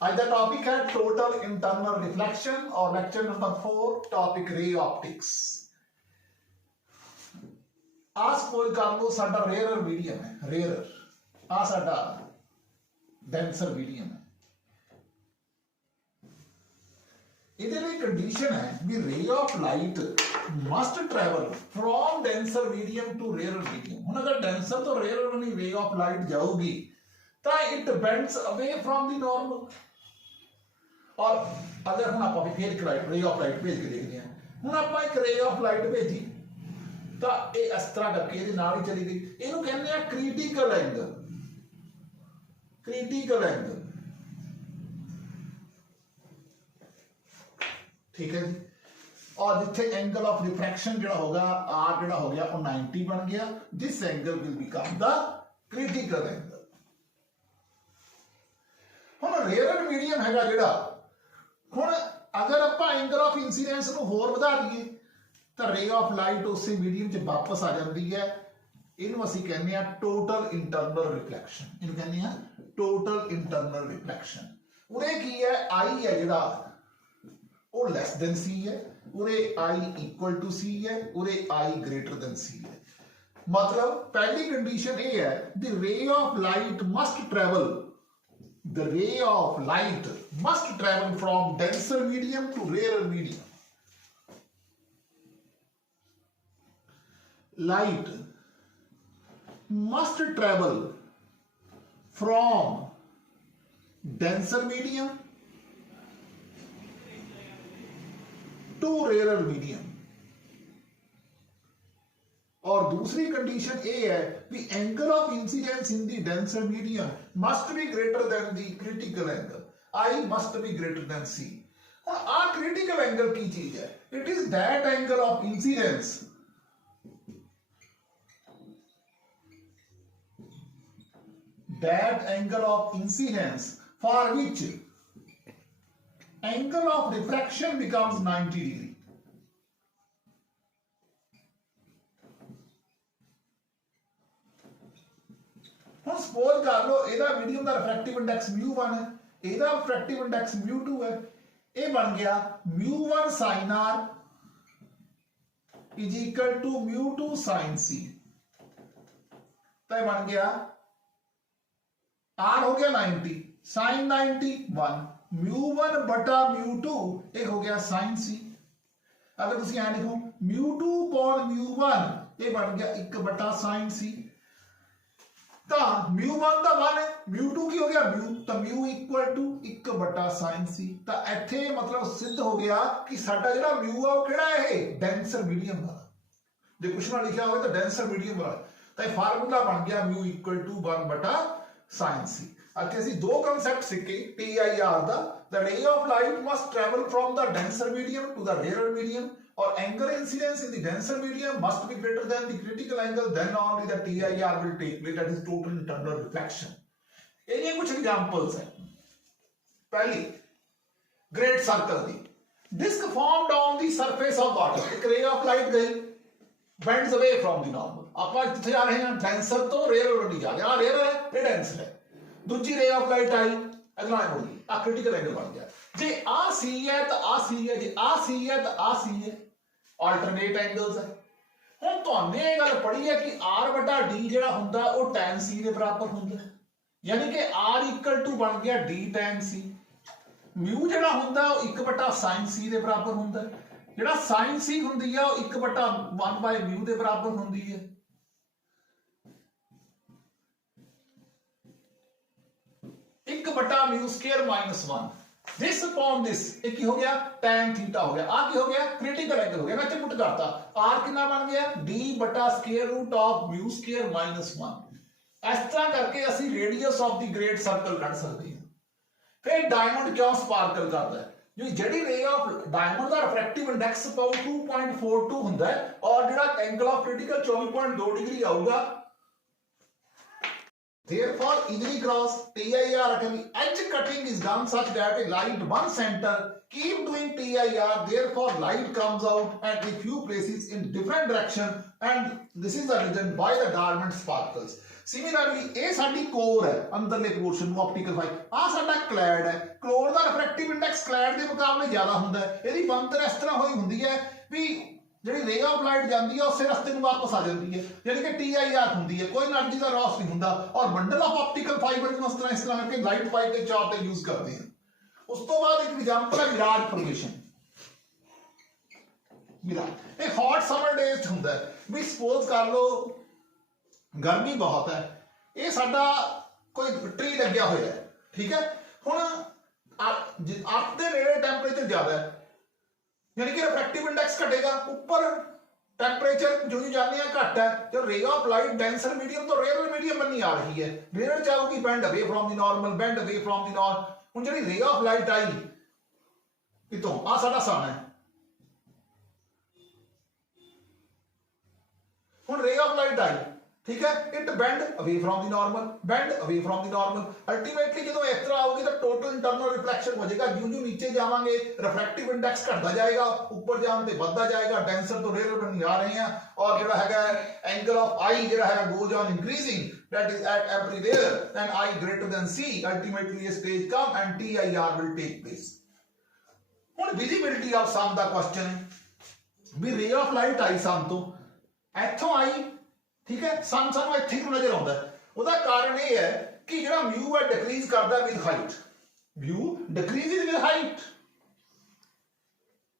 आज का टॉपिक है टोटल इंटरनल रिफ्लेक्शन और lecture number 4 topic ray optics. आज सपोज कर लो साडा रेयर मीडियम है, रेयर आ साडा डेंसर मीडियम है। इहदे लई कंडीशन है भी ray of light must travel from denser medium to rare medium. हुण अगर डेंसर तो रेयर वाली रे ऑफ लाइट जाऊगी तो it bends away from the normal. और अगर हम आप फिर एक रे ऑफ लाइट भेज के देखते हैं, हम आप एक रे ऑफ लाइट भेजी तो ये इस तरह करके ये नाल ही चली गई। इहनूं कहंदे आ क्रिटिकल एंगल, क्रिटिकल एंगल, ठीक है जी। और जिथे एंगल ऑफ रिफ्रैक्शन जो होगा आर जो हो गया वो 90 बन गया। This angle will become the critical angle. हुण रेयर मीडियम हैगा जिहड़ा, हुण अगर आप एंगल ऑफ इंसीडेंस नूं होर वधा दईए तो रे ऑफ लाइट उसी मीडियम च वापस आ जाती है। इहनूं असीं कहंदे आ टोटल इंटरनल रिफ्लैक्शन। इहनूं कहंदे आ टोटल इंटरनल रिफ्लैक्शन। उरे की है आई है जिहड़ा वो लैस देन सी है, उरे आई इक्वल टू सी है, उरे आई ग्रेटर देन सी है। मतलब पहली कंडीशन ये है the ray of light must travel, the ray of light must travel from denser medium to rarer medium. Light must travel from denser medium to rarer medium. और दूसरी condition ये है कि angle of incidence in the denser medium must be greater than the critical angle, I must be greater than C. हुण आ critical angle की चीज है? It is that angle of incidence for which angle of refraction becomes 90 degree. Suppose कर लो ਇਹਦਾ medium का refractive index μ1 है, ਇਹਦਾ रिफ्रैक्टिव इंडेक्स μ2 है। ये बन गया μ1 sin r is equal to μ2 sin c। तो बन गया r हो गया 90 sin 90 1 μ1 बटा μ2 ये हो गया sin c। अगर तुम यहां लिखो μ2 upon μ1 ये बन गया 1 बटा sin c। तो μ1 का 1 है, μ2 की हो गया μ, तो μ इक्वल टू 1 बटा sin c। तो इत्थे मतलब सिद्ध हो गया कि साडा जिहड़ा μ आ वो किहड़ा है, डेंसर मीडियम वाला। जो कुछ ना लिखा हो तो डेंसर मीडियम वाला, तो ये फार्मूला बन गया μ इक्वल टू 1 बटा sin c। इत्थे असीं दो कांसेप्ट सीखे TIR दा, the ray of light must travel from the denser medium to the rare medium, और angle incidence in the denser medium must be greater than the critical angle, then only the TIR will take place, that is total internal reflection। ये कुछ examples हैं। पहली great circle the disc formed on the surface of water. एक ray of light गई bends away from the normal. आप किथे जा रहे हैं, डेंसर तो रेयर वाली जा रहे हैं। रेयर है, ये डेंसर है। दूसरी रे ऑफ लाइट आई अगला होगी, आ क्रिटिकल एंगल बन गया। जे आ सी है तो आ सी है, जे आ सी है तो आ सी है, अल्टरनेट एंगल्स है। हुण तुहाने ये गल पढ़ी है कि r बटा d जिहड़ा हुंदा वो tan c के बराबर हुंदा है, यानी कि r इक्वल टू बन गया d tan c। म्यू जिहड़ा हुंदा वो 1 बटा sin c के बराबर हुंदा है, जिहड़ा sin c हुंदी है वो 1 बटा 1 बाय म्यू के बराबर हुंदी है। 1 बटा mu square minus 1 this upon this, एक ही हो गया tan थीटा हो गया। आ क्या हो गया, क्रिटिकल एंगल हो गया। मैं इत्थे पुट करता r कितना बन गया d बटा square root of mu square minus 1। इस तरह करके असि radius of the great circle कढ सकते हैं। फिर डायमंड क्यों स्पार्कल करता है, जो जड़ी रे ऑफ डायमंड का रिफ्रैक्टिव इंडेक्स 2.42 हुंदा है, और जिहड़ा एंगल ऑफ क्रिटिकल 24.2 डिग्री आऊगा। Therefore, easily cross TIR edge cutting is done such that a light one center keep doing TIR. Therefore, light comes out at a few places in different direction, and this is the reason why the diamond sparkles. Similarly ये साडी core है अंदरले portion optical fibre, आ साडा clad है। क्लोर का refractive index clad के मुकाबले ज्यादा होंदा है। इसकी बनतर इस तरह हुई होंदी है भी जिहड़ी रे ऑफ लाइट जाती है उस रस्ते में वापस आ जाती है, यानी कि TIR होंदी है, कोई एनर्जी का लॉस नहीं होंदा। और बंडल ऑफ ऑप्टिकल फाइबर इस तरह करके लाइट फाइव के चार्ट पे यूज करते हैं। उस तो बाद एक एग्जांपल है मिराज फॉर्मेशन। मिराज एक हॉट समर डेज होंदा है भी सपोज कर लो गर्मी बहुत है, ये साडा कोई ट्री लग्या हुआ है, ठीक है। हुण अप दे नेड़े टैंपरेचर ज्यादा है, यानी कि रिफ्रैक्टिव इंडेक्स घटेगा, ऊपर टेंपरेचर जो जाने घट है। जो ray of light denser medium तो रेयर मीडियम बनी आ रही है, रेयर चाहोगी bend away from the normal, bend away from the normal. हुण जिहड़ी रे ऑफ लाइट आई कितों, आ साडा सन है, हुण रे ऑफ लाइट आई, ठीक है, it bend away from the normal, bend away from the normal. Ultimately जो इस तरह आओगी तो टोटल इंटरनल रिफ्लेक्शन हो जाएगा। जो जो नीचे जावांगे रिफ्रैक्टिव इंडेक्स घटता जाएगा, ऊपर जाने ते बढ़ता जाएगा, डेंसर तो रेयर बन जा रहे हैं। और जो हैगा एंगल ऑफ आई जो हैगा goes on increasing, that is at every layer and I greater than C, ultimately ये stage come and TIR will take place. हुण विजिबिलिटी ऑफ सन दा क्वेश्चन है भी रे ऑफ लाइट आई सन तो इथों आई, ठीक है, सन सानू इत्थे क्यों नजर आउंदा है? उसका कारण यह है कि जो म्यू है डिक्रीज करता with height, mu decreases with height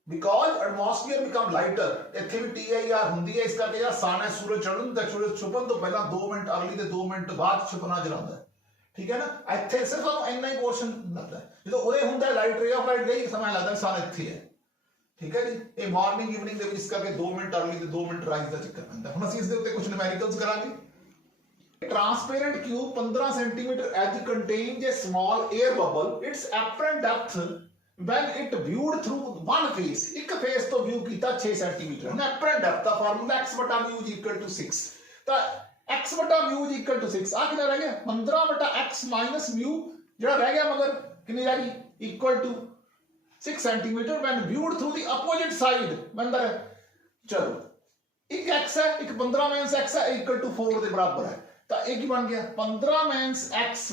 because atmosphere become lighter. इत्थे भी TIR हुंदी है, इस करके जेड़ा सन है सूरज चढ़न ते सूरज छुपन तो पहला 2 मिनट अर्ली ते 2 मिनट बाद छुपना जलांदा है, ठीक है ना। इत्थे सिर्फ सानू इन्ना ही पोर्शन लगदा है, जो उरे हुंदा है लाइट रे ऑफ लाइट गई समय लगदा है सन इत्थे है, ठीक है जी। ये मॉर्निंग इवनिंग ਦੇ ਵਿੱਚ ਇਸ ਕਰਕੇ 2 ਮਿੰਟ अर्ली ਤੇ 2 ਮਿੰਟ ਰਾਈਜ਼ ਦਾ ਚੱਕਰ ਪੈਂਦਾ। ਹੁਣ ਅਸੀਂ ਇਸ ਦੇ ਉੱਤੇ ਕੁਝ ਨਿਊਮੈਰੀਕਲਸ ਕਰਾਂਗੇ। Transparent cube 15 centimetre edge contains a small air bubble, its apparent depth when it viewed through one face, एक फेस तो व्यू कीता 6 सेंटीमीटर। ਹੁਣ एपरेंट डेप्थ ਦਾ फार्मूला x/μ = 6, ਤਾਂ x/μ = 6 ਆ ਕਿੰਨਾ ਰਹਿ ਗਿਆ 15/x - μ, ਜਿਹੜਾ ਰਹਿ ਗਿਆ ਮਗਰ ਕਿੰਨੀ ਰਹਿ ਗਈ equal to 6 centimetre when viewed through the opposite side। बंदर है, चलो एक x है, एक 15 माइनस x है, इक्वल टू 4 के बराबर है। तो एक ही बन गया 15 minus x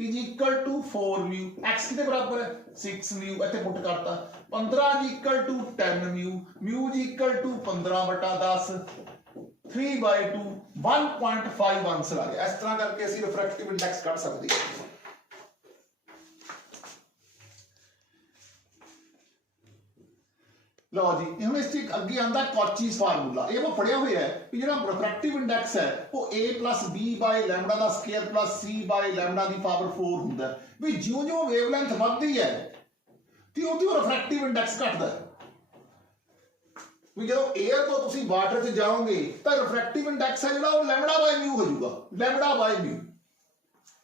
is equal to 4 mu. x कितने बराबर है 6 म्यू, इतने पुट करता 15 is equal to 10 mu, mu is equal to 15/10, 3/2, 1.5 answer आ गया। इस तरह करके ਅਸੀਂ रिफ्रैक्टिव इंडेक्स ਕੱਢ ਸਕਦੇ ਹਾਂ। लो जी, हम इससे अगे आंदा कॉचीज फार्मूला। ये वो पढ़िया हुआ है कि जो रिफ्रैक्टिव इंडेक्स है वो a + b/λ the square + c/λ the power 4 ਹੁੰਦਾ है। भी ਜਿਉਂ ਜਿਉਂ ਵੇਵਲੈਂਥ ਵੱਧਦੀ ਹੈ ਤੇ ਉਹਦੀ ਰਿਫਰੈਕਟਿਵ ਇੰਡੈਕਸ ਘਟਦਾ ਹੈ। ਵੀ ਜਦੋਂ 에ਅਰ ਤੋਂ ਤੁਸੀਂ ਵਾਟਰ 'ਚ ਜਾਓਗੇ ਤਾਂ ਰਿਫਰੈਕਟਿਵ ਇੰਡੈਕਸ ਹੈ ਜਿਹੜਾ ਉਹ λ/μ ਹੋ ਜਾਊਗਾ, λ/μ।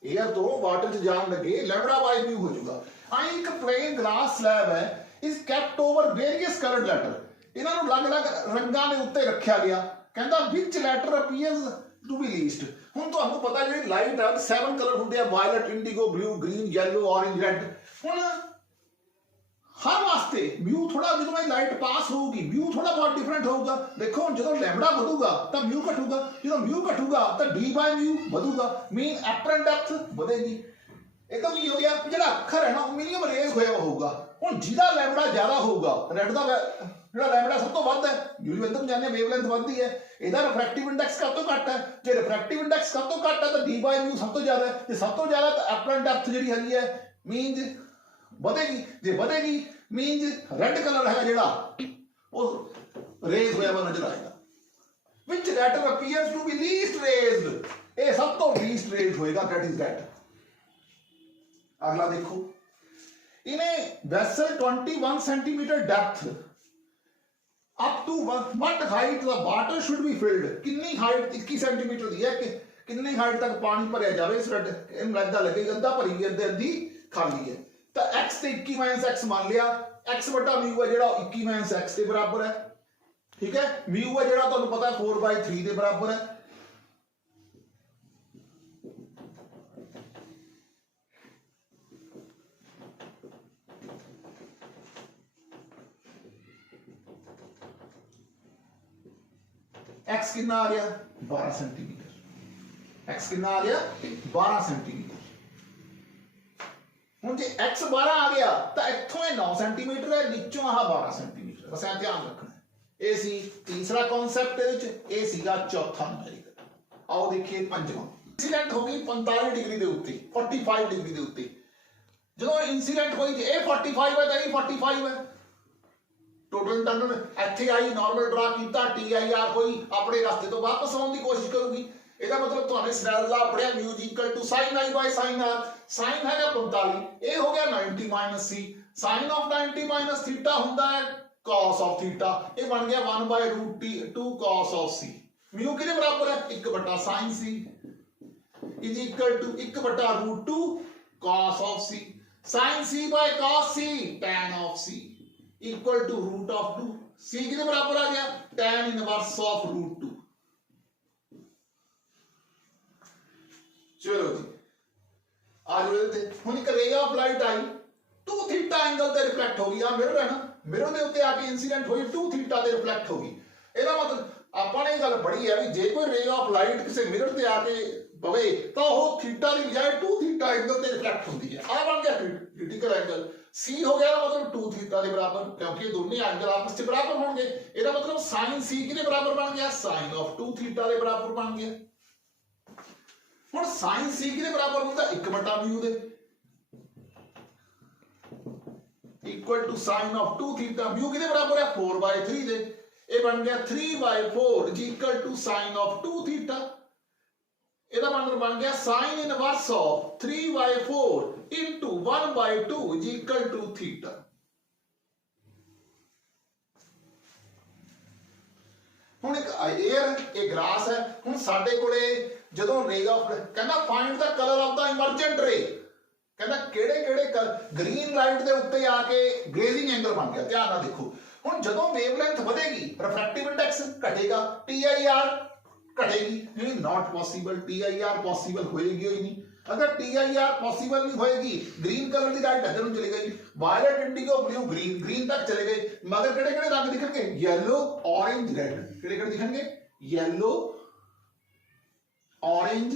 에ਅਰ ਤੋਂ ਵਾਟਰ 'ਚ ਜਾਣ ਲੱਗੇ λ/μ ਹੋ ਜਾਊਗਾ। ਆਈ ਇੱਕ ਪਲੇਨ ਗਲਾਸ ਸਲੈਬ ਹੈ, is kept over various colored letter, ਇਹਨਾਂ ਨੂੰ ਅਲੱਗ-ਅਲੱਗ ਰੰਗਾਂ ਦੇ ਉੱਤੇ ਰੱਖਿਆ ਗਿਆ। ਕਹਿੰਦਾ which letter appears to be least। ਹੁਣ ਤੁਹਾਨੂੰ ਪਤਾ ਜਿਹੜੀ ਲਾਈਟ ਆ 7 ਕਲਰ ਹੁੰਦੇ ਆ, violet, indigo, blue, green, yellow, orange, red. ਹੁਣ ਹਰ ਵਾਸਤੇ ਮਿਊ ਥੋੜਾ, ਜਦੋਂ ਇਹ ਲਾਈਟ ਪਾਸ ਹੋਊਗੀ ਮਿਊ ਥੋੜਾ ਬਹੁਤ ਡਿਫਰੈਂਟ ਹੋਊਗਾ। ਦੇਖੋ ਹੁਣ ਜਦੋਂ ਲੈਮਡਾ ਵਧੂਗਾ ਤਾਂ ਮਿਊ ਘਟੂਗਾ, ਜਦੋਂ ਮਿਊ ਘਟੂਗਾ ਤਾਂ d/μ ਵਧੂਗਾ, ਮੀਨ ਐਪਰੈਂਟ ਡੈਪਥ ਵਧੇਗੀ। ਇਹ ਤਾਂ ਕੀ ਹੋ ਗਿਆ ਜਿਹੜਾ ਅੱਖਰ ਹੈ ਨਾ ਉਹ ਮਿਨੀਮਮ ਰੇਜ਼ ਹੋਇਆ ਹੋਊਗਾ। ਹੁਣ ਜਿਹਦਾ ਲੈਮਡਾ ਜ਼ਿਆਦਾ ਹੋਊਗਾ, ਰੈੱਡ ਦਾ ਜਿਹੜਾ ਲੈਮਡਾ ਸਭ ਤੋਂ ਵੱਧ ਹੈ, ਜਿਵੇਂ ਇੱਧਰ ਨੂੰ ਜਾਂਦੇ ਵੇਵਲੈਂਥ ਵੱਧਦੀ ਹੈ, ਇਹਦਾ ਰਿਫਰੈਕਟਿਵ ਇੰਡੈਕਸ ਸਭ ਤੋਂ ਘੱਟ ਹੈ। ਜੇ ਰਿਫਰੈਕਟਿਵ ਇੰਡੈਕਸ ਸਭ ਤੋਂ ਘੱਟ ਹੈ ਤਾਂ d/μ ਸਭ ਤੋਂ ਜ਼ਿਆਦਾ ਹੈ। ਜੇ ਸਭ ਤੋਂ ਜ਼ਿਆਦਾ ਤਾਂ ਐਪਰੈਂਟ ਡੈਪਥ ਜਿਹੜੀ ਹੈਗੀ ਹੈ ਮੀਨਜ਼ ਵਧੇਗੀ। ਜੇ ਵਧੇਗੀ ਮੀਨਜ਼ ਰੈੱਡ ਕਲਰ ਹੈਗਾ ਜਿਹੜਾ ਉਹ ਰੇਜ਼ ਹੋਇਆ ਵਾ ਨਜ਼ਰ ਆਏਗਾ। which letter appears to be least raised, ਇਹ ਸਭ ਤੋਂ ਲੀਸਟ ਰੇਜ਼ ਹੋਏਗਾ, that is that। अगला देखो, इन्हें vessel 21 centimetre depth up to what height the water should be filled, कितनी हाइट 21 सेंटीमीटर दी है कि कितनी हाइट तक पानी भरिया जाए। इस इन लगता लगे गंदा भरी गई अद्धी खाली है। तो x ते 21 - x मान लिया, x/μ है जेड़ा 21 - x के बराबर है, ठीक है। म्यू है जेड़ा तुहानू पता 4/3 के बराबर है। x कितना आ गया 12 सेंटीमीटर, x कितना आ गया 12 सेंटीमीटर। ਹੁਣ ਜੇ x 12 आ गया तो इत्थों ये 9 सेंटीमीटर है, नीचों आह 12 सेंटीमीटर। बस ਇਹ ध्यान रखना है। ये सी तीसरा कॉन्सेप्ट ये सीगा चौथा न्यूमेरिकल। आओ देखिए पंजवां। इंसीडेंट हो गई 45 डिग्री के उत्ते 45 डिग्री के उत्ते। जो इंसीडेंट हुई ये 45 है तो ये 45 है। टोटल टर्न ਇੱਥੇ आई नॉर्मल ड्रा किया TIR होई अपने रास्ते तो वापस आने की कोशिश करूगी। ਇਹਦਾ मतलब तुहाने सिनेरियो पढ़िया mu equal to sin i by sin r। sin है 45, ये हो गया 90 minus c। sin of 90 minus theta होता है cos ऑफ थीटा, ये बन गया 1 by root 2 cos of c। Mu किसके बराबर है 1 बटा sin c is equal to 1 बटा root 2 cos of c। sin c by cos c tan of c equal to root of 2। c किसके बराबर आ गया tan इनवर्स ऑफ रूट 2। चलो जी आज हुण एक ray of light I 2 theta angle ते reflect होगी। आ मिरर है ना, मिरर दे उत्ते आके इंसीडेंट होई 2 थीटा ते रिफ्लेक्ट होगी। ਇਹਦਾ मतलब ਆਪਾਂ ਨੇ ਇਹ ਗੱਲ ਪੜ੍ਹੀ ਹੈ ਵੀ ਜੇ ਕੋਈ ਰੇ ਆਫ ਲਾਈਟ ਕਿਸੇ ਮਿਰਰ ਤੇ ਆ ਕੇ ਪਵੇ ਤਾਂ ਉਹ ਥੀਟਾ ਦੀ ਬਜਾਏ 2 ਥੀਟਾ ਐਂਗਲ ਤੇ ਰਿਫਲੈਕਟ ਹੁੰਦੀ ਹੈ। ਆ ਬਣ ਗਿਆ ਕ੍ਰਿਟੀਕਲ ਐਂਗਲ। c ਹੋ ਗਿਆ ਦਾ मतलब 2 ਥੀਟਾ ਦੇ ਬਰਾबर, ਕਿਉਂਕਿ ਇਹ ਦੋਨੇ ਐਂਗਲ ਆਪਸ ਵਿੱਚ ਬਰਾਬਰ ਹੋਣਗੇ। ਇਹਦਾ मतलब sin c ਕਿਹਦੇ ਬਰਾਬਰ ਬਣ ਗਿਆ sin ਆਫ 2 ਥੀਟਾ ਦੇ ਬਰਾਬਰ ਬਣ ਗਿਆ। ਹੁਣ sin c ਕਿਹਦੇ ਬਰਾਬਰ ਹੁੰਦਾ 1 ਬਟਾ म्यू ਦੇ equal to sin of 2 theta. Mu किसके बराबर है 4/3 दे, ये बन गया 3/4 is equal to sin of 2 theta. ਇਹਦਾ मतलब बन गया sin inverse of 3/4 into 1/2 is equal to theta. ਹੁਣ ਇੱਕ 에ਅਰ ਇਹ ਗਲਾਸ ਹੈ। ਹੁਣ ਸਾਡੇ ਕੋਲੇ ਜਦੋਂ ਰੇ ਆਫ ਕਹਿੰਦਾ ਫਾਈਂਡ ਦਾ ਕਲਰ ਆਫ ਦਾ ਇਮਰਜੈਂਟ ਰੇ, ਕਹਿੰਦਾ ਕਿਹੜੇ ਕਿਹੜੇ ਗ੍ਰੀਨ ਲਾਈਟ ਦੇ ਉੱਤੇ ਆ ਕੇ ਗਲੇਜ਼ਿੰਗ ਐਂਗਲ ਬਣ ਗਿਆ। ਧਿਆਨ ਨਾਲ ਦੇਖੋ ਹੁਣ ਜਦੋਂ ਵੇਵਲੈਂਥ ਵਧੇਗੀ ਰਿਫਰੈਕਟਿਵ ਇੰਡੈਕਸ ਘਟੇਗਾ, TIR घटेगी नहीं, नॉट पॉसिबल। TIR पॉसिबल होएगी ही नहीं। अगर TIR पॉसिबल नहीं होएगी ग्रीन कलर की लाइट इधर चली गई, violet indigo blue green green तक चले गए, मगर केड़े केड़े रंग दिखणगे येलो ऑरेंज रेड। केड़े केड़े दिखणगे येलो ऑरेंज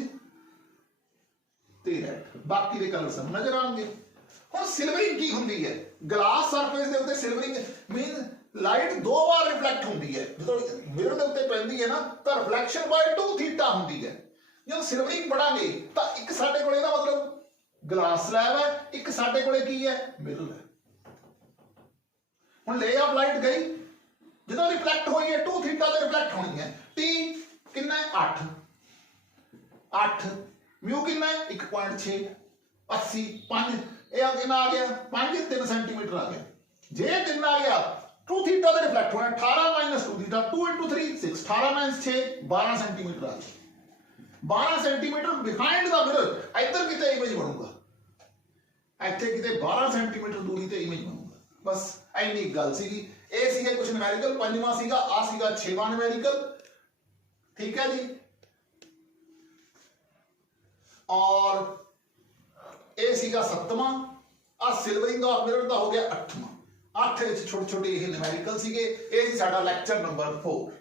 ते रेड, बाकी दे कलर सब नजर आएंगे। हुण सिल्वरिंग की हुंदी है ग्लास सरफेस दे उत्ते सिल्वरिंग मीन लाइट 2 बार रिफ्लेक्ट होती है। जो मिरर के उत्ते पैंदी है ना तो रिफ्लेक्शन बाय 2 थीटा होती है। जब सिल्वरिंग पढ़ांगे तो एक साडे कोले दा मतलब ग्लास स्लैब है, एक साडे कोले की है मिरर है। हुण ले ऑफ लाइट गई जो रिफ्लेक्ट हुई है 2 थीटा ते रिफ्लेक्ट होनी है। टी कितना है 8 म्यू कितना है 1.6 80 5 ये कितना आ गया 5 3 सेंटीमीटर आ गया। जे 3 आ गया 2 थीटा का रिफ्लेक्ट होना 18 minus 2 theta 2 into 3 6 18 minus 6 12 centimetre आ गया। 12 सेंटीमीटर बिहाइंड द मिरर इधर किते इमेज बनूगा, ਇੱਥੇ किते 12 सेंटीमीटर दूरी ते इमेज बनूगा। बस ਇੰਨੀ ਗੱਲ ਸੀਗੀ। ਇਹ ਸੀਗਾ ਕੁਝ ਨਿਊਮੈਰੀਕਲ। ਪੰਜਵਾਂ ਸੀਗਾ ਆ ਸੀਗਾ 6ਵਾਂ ਨਿਊਮੈਰੀਕਲ। ठीक है जी। और ਇਹ ਸੀਗਾ 7ਵਾਂ। ਆ ਸਿਲਵਰਿੰਗ ਆਫ ਮਿਰਰ ਦਾ ਹੋ ਗਿਆ 8ਵਾਂ। 8 छोटे छोटे ये न्यूमेरिकल सीगे। ये सी साडा लेक्चर नंबर 4।